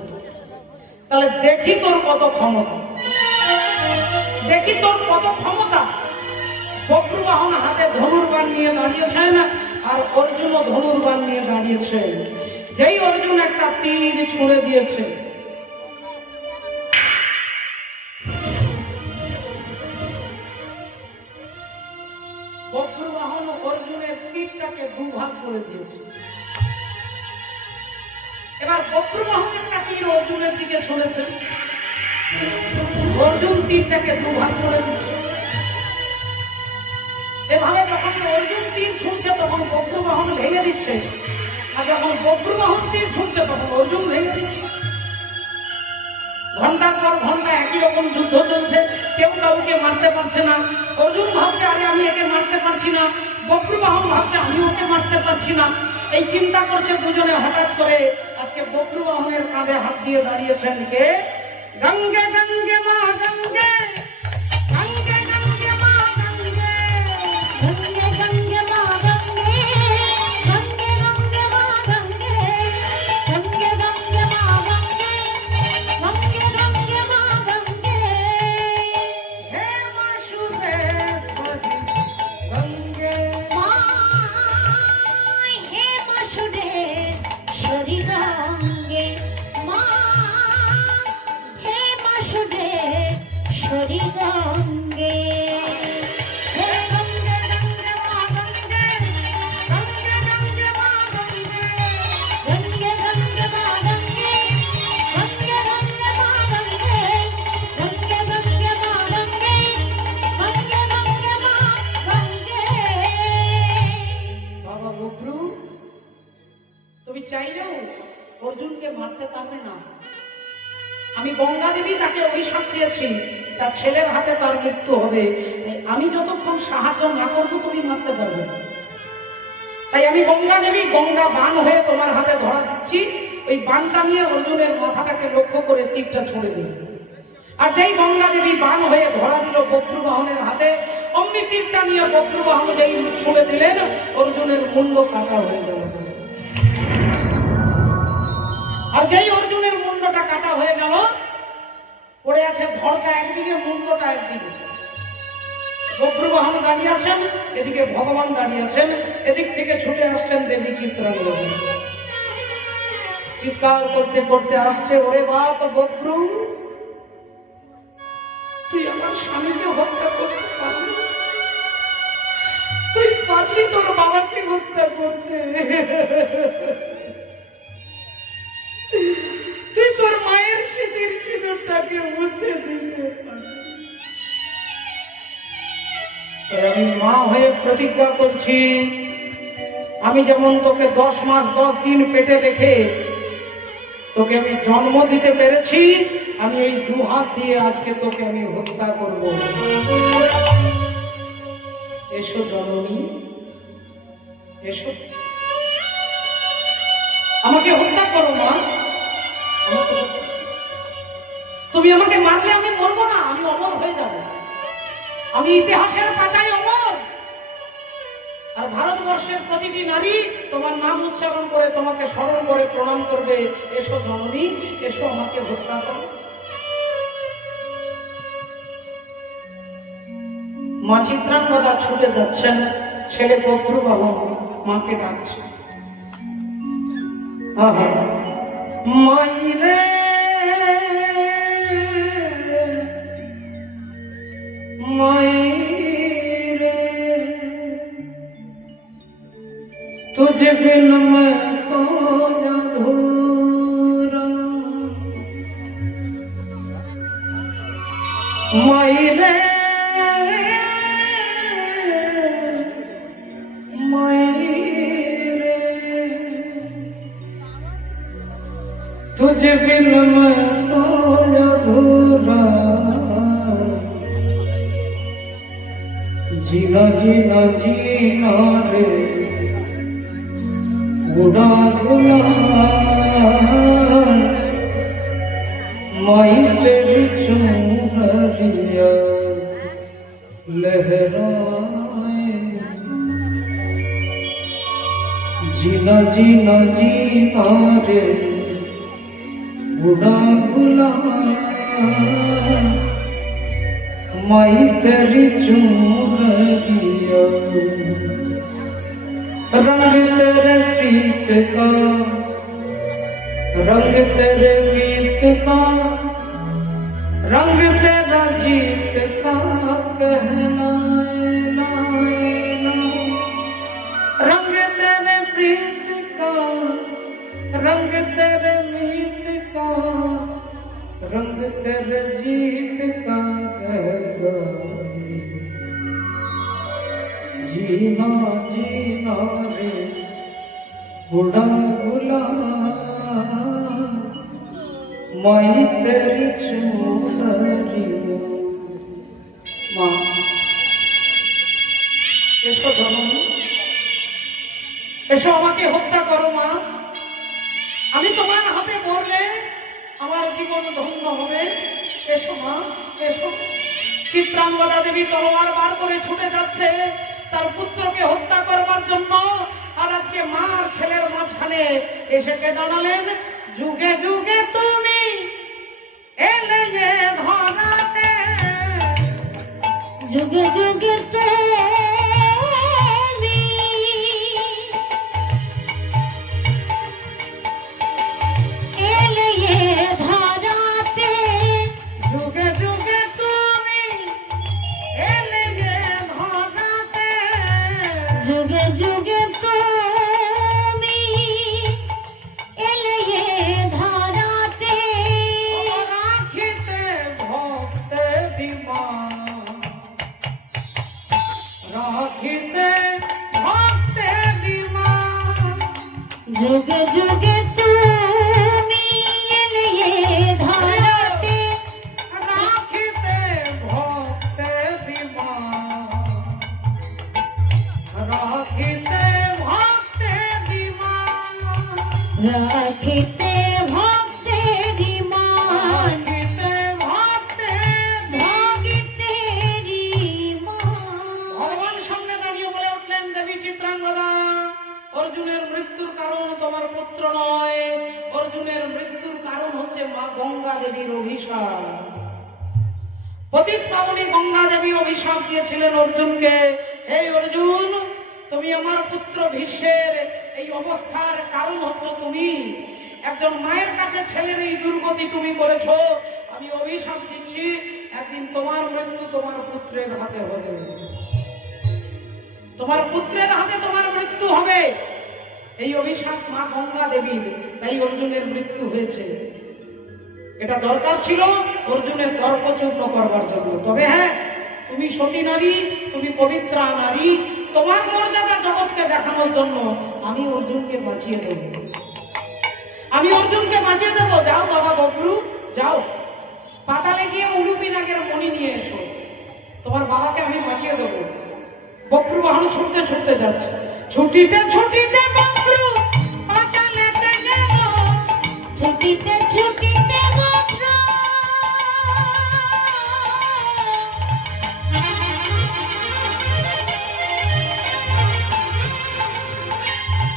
তাহলে দেখি তোর কত ক্ষমতা, দেখি তোর কত ক্ষমতা। বক্রবাহন হাতে ধনুর্বাণ নিয়ে দাঁড়িয়েছেন, আর অর্জুনও ধনুর্বাণ নিয়ে দাঁড়িয়েছে। যেই অর্জুন একটা তীর ছুঁড়ে দিয়েছে, বক্রবাহন অর্জুনের তীরটাকে দুভাগ করে দিয়েছে। এবার বক্রবাহন একটা তীর অর্জুনের দিকে ছুঁড়েছে, অর্জুন তীরটাকে দুভাগ করে দিচ্ছে। এভাবে যখন অর্জুন তীর ছুঁড়ছে তখন বক্রবাহন ভেঙে দিচ্ছে, আর যখন বক্রবাহন তীর ছুঁড়ছে তখন অর্জুন ভেঙে দিচ্ছে। ঘন্টার পর ঘন্টা একই রকম যুদ্ধ চলছে, কেউ কাউকে মারতে পারছে না। অর্জুন ভাবছে আরে আমি একে মারতে পারছি না, বক্রবাহন ভাবছে আমি ওকে মারতে পারছি না। এই চিন্তা করছে দুজনে। হঠাৎ করে আজকে বক্রবাহনের কাঁধে হাত দিয়ে দাঁড়িয়েছেন কে? গঙ্গে গঙ্গে মা গঙ্গে, গঙ্গে গঙ্গে মা গঙ্গে, গঙ্গে গঙ্গে মা গঙ্গে, গঙ্গে গঙ্গে মা গঙ্গে, গঙ্গে গঙ্গে মা গঙ্গে, গঙ্গে গঙ্গে মা গঙ্গে। হে মা সুরেশ্বরী গঙ্গে, মায় হে বাসুদেশ্বরী গঙ্গে, মা হে বাসুদেশ্বরী গঙ্গে। হে গঙ্গে গঙ্গে মা গঙ্গে, গঙ্গে গঙ্গে মা গঙ্গে, গঙ্গে গঙ্গে মা গঙ্গে, গঙ্গে গঙ্গে মা গঙ্গে, গঙ্গে গঙ্গে মা গঙ্গে, গঙ্গে গঙ্গে মা গঙ্গে। বাবা বক্রু, তুমি চাইলেও অর্জুনকে মারতে পারবে না। আমি গঙ্গা দেবী তাকে অভিশাপ দিয়েছি, তার ছেলের হাতে তার মৃত্যু হবে। আমি যতক্ষণ সাহায্য না করবো তুমি মারতে পারবে না। তাই আমি গঙ্গা দেবী গঙ্গা বান হয়ে তোমার হাতে ধরা দিচ্ছি। ওই বানটা নিয়ে অর্জুনের মাথাটাকে লক্ষ্য করে তীরটা ছুঁড়ে দিল। আর যেই গঙ্গা দেবী বান হয়ে ধরা দিল বক্রবাহনের হাতে, অমনি তীরটা নিয়ে বক্রবাহন যেই ছুঁড়ে দিলেন, অর্জুনের মুন্ড কাটা হয়ে গেল। আর যেই অর্জুনের মুন্ডটা কাটা হয়ে গেল, পড়ে আছে ধড়টা একদিকে, মুন্ডটা একদিকে। বক্রবাহন দাঁড়িয়ে আছেন, এদিকে ভগবান দাঁড়িয়ে আছেন, এদিক থেকে ছুটে আসছেন দেবী চিত্রাঙ্গদা। চিৎকার করতে করতে আসছে, ওরে বাপ বক্রু, তুই আমার স্বামীকে হত্যা করতে পারলি, তুই পারলি তোর বাবাকে হত্যা করতে, তুই তোর মায়ের শীতের সিঁদুরটাকে মুছে দিতে পারলি। আমি মা হয়ে প্রতিজ্ঞা করছি, আমি যেমন তোকে 10 মাস 10 দিন পেটে রেখে তোকে আমি জন্ম দিতে পেরেছি, আমি এই 2 হাত দিয়ে আজকে তোকে আমি হত্যা করব। এসো জননী, এসো, আমাকে হত্যা করো মা। তুমি আমাকে মারলে আমি মরবো না, আমি অমর হয়ে যাব। আমি ইতিহাসের পাতায় অমর। আর ভারতবর্ষের প্রতিটি নারী তোমার নাম উচ্চারণ করে, তোমাকে স্মরণ করে প্রণাম করবে। এসো জননী, এসো, আমাকে হত্যা করো। মা চিত্রাঙ্গদা ছুটে যাচ্ছেন, ছেলে বক্রবাহন মাকে ডাকছে। আহা মাইরে मायरे तुझे बिन मैं तो अधूरा, मायरे मायरे तुझे बिन मैं तो अधूरा, जीना जीना जीना रे उड़ा गुलाल, माई तेरी चुनरिया लहराए, जीना जीना जीना रे उड़ा गुलाल, माई तेरी चुनरिया। रंग तेरे प्रीत का, रंग तेरे गीत का, रंग तेरा जीत का कहना रंग तेरे प्रीत का, रंग तेरे मीत का, रंग तेरे जीत का कहना जीना जीना रे बुढ़ा गुलाम माई तेरी चूसरी माँ এসো জননী, এসো আমাকে হত্যা করো মা। আমি তোমার হাতে মরলে আমার জীবন ধন্য হবে। এসো মা, এসো। চিত্রাঙ্গদা দেবী তলোয়ার বার করে ছুটে যাচ্ছে তার পুত্রকে হত্যা করবার জন্য। আর আজকে মা আর ছেলের মাঝখানে এসে কে দাঁড়ালেন? যুগে যুগে তুমি এলে যে ধরাতে, যুগে যুগে তুমি এলে এ ধরাতে, যুগে যুগে তুমি এলে যে ধরাতে, যুগে যুগে তুমি এলে এ ধরাতে, রাখিতে ভক্তে বিমান, রাখিতে ভক্তে বিমান, যুগে যুগে তুমি এলে এ ধরাতে, রাখিতে ভক্তে বিমান, রাখিতে ভক্তে বিমান, রাখিতে ভক্তেরি মান, রাখিতে ভক্তে ভগতেরি মান। ভগবান সামনে দাঁড়িয়ে বলে উঠলেন, দেবী চিত্রাঙ্গদা, অর্জুনের মৃত্যুর কারণ তোমার পুত্র নয়, অর্জুনের মৃত্যুর কারণ হচ্ছে মা গঙ্গা দেবীর অভিশাপ। পতিত পাবনী গঙ্গা দেবী অভিশাপ দিয়েছিলেন অর্জুনকে, এই অর্জুন, তুমি আমার পুত্র ভীষ্মের এই অবস্থার কারণ হচ্ছে তুমি। একজন মায়ের কাছে ছেলের এই দুর্গতি তুমি করেছো। আমি অভিশাপ দিচ্ছি, একদিন তোমার মৃত্যু তোমার পুত্রের হাতে হবে, তোমার পুত্রের হাতে তোমার মৃত্যু হবে। এই অভিশাপ মা গঙ্গা দেবীর, তাই অর্জুনের মৃত্যু হয়েছে। এটা দরকার ছিল অর্জুনের দর্পচূর্ণ করবার জন্য। তবে হ্যাঁ, তুমি সতী নারী, তুমি পবিত্রা নারী, তোমার মর্যাদা জগৎকে দেখানোর জন্য আমি অর্জুনকে বাঁচিয়ে দেব, আমি অর্জুনকে বাঁচিয়ে দেব। যাও বাবা বব্রু, যাও পাতালে গিয়ে উলুপি নাগের মণি নিয়ে এসো, তোমার বাবাকে আমি বাঁচিয়ে দেবো। বব্রু বাহন ছুটতে ছুটতে যাচ্ছে, ছুটিতে ছুটিতে বব্রু পাতালেতে গেল, ছুটিতে ছুটিতে বজ্র,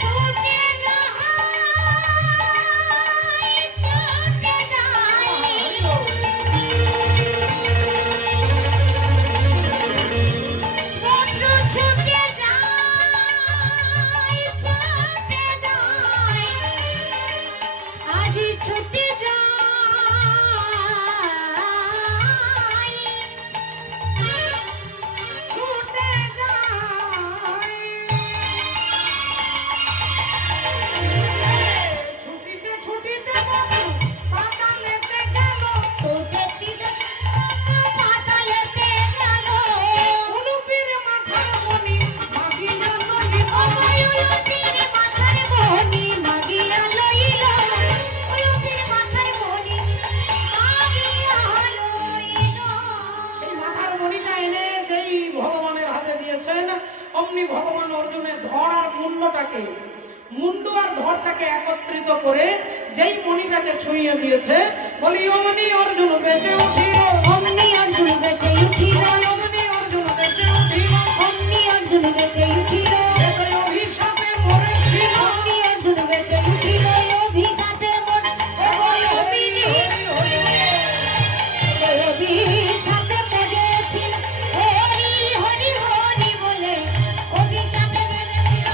ছুটে অমনি ভগবান অর্জুনের ধড় আর মুন্ডটাকে, মুন্ডু আর ধড়টাকে একত্রিত করে যেই মণিটাকে ছুঁয়ে দিয়েছে, বলি অমনি অর্জুন বেঁচে উঠিল, অমনি অর্জুন বেঁচে উঠিল, অমনি অর্জুন বেঁচে উঠিল, অমনি অর্জুন বেঁচে উঠিল, এটাই অভিশাপে মরেছিল, অমনি অর্জুন বেঁচে উঠিল, অভিশাপে মরে, অভিশাপে মরেছিল, হরি হরি হরি বলে অভিশাপে মরেছিল,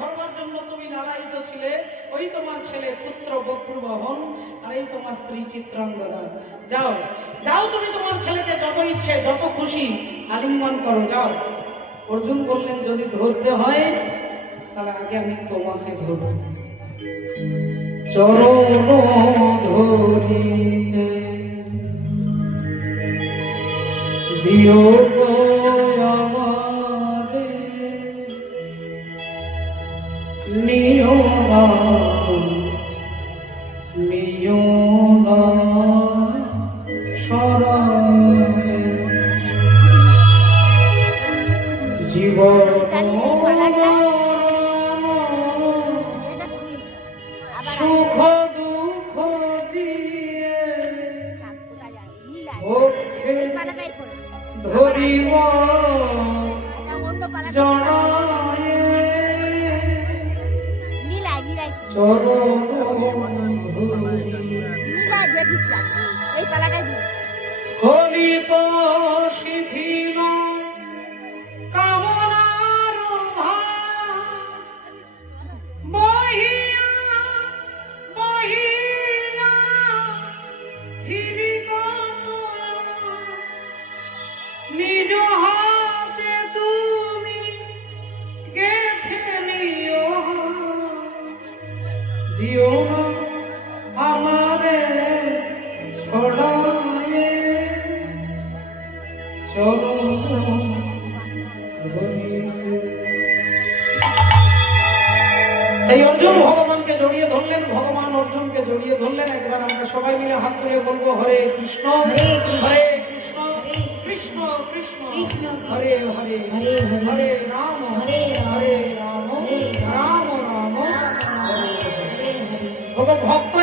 ধরবার জন্য তুমি লালায়িত ছিলে, ওই তোমার ছেলে পুত্র বক্রবাহন, আর এই তোমার স্ত্রী চিত্রাঙ্গদা। যাও যাও, তুমি তোমার ছেলেকে যত ইচ্ছে যত খুশি আলিঙ্গন করো, যাও। অর্জুন বললেন, যদি ধরতে হয় তাহলে আগে আমি তোমাকে ধরব। চরণ ধরিতে দিও গো আমারে, নিও না নিও না শরণে, জীবন এটা শুনিস আবার সুখ দুঃখ দিয়ে কোথায় যায় নীলায় মুখে এই পালাটাই করে ধরিব এটা অন্য পালাটা জড়ায়ে, নীলায় নীলায় শুনিস। চরণ ধরি নীলায় দেখেছি আমি, এই পালাটাই দিয়েছি। স্খলিত শিথিল কামনার ভার, বহিয়া বহিয়া হিরিগত, নিজ হাতে তুমি গেথে নিও, দিও না আমারে ছড়ায়ে, চরণ ধরিতে। এই অর্জুন ভগবানকে জড়িয়ে ধরলেন, ভগবান অর্জুনকে জড়িয়ে ধরলেন। একবার আমরা সবাই মিলে হাত তুলে বলবো, হরে কৃষ্ণ হরে কৃষ্ণ কৃষ্ণ কৃষ্ণ হরে হরে হরে রাম হরে রাম রাম রাম হরে হরে। ভক্ত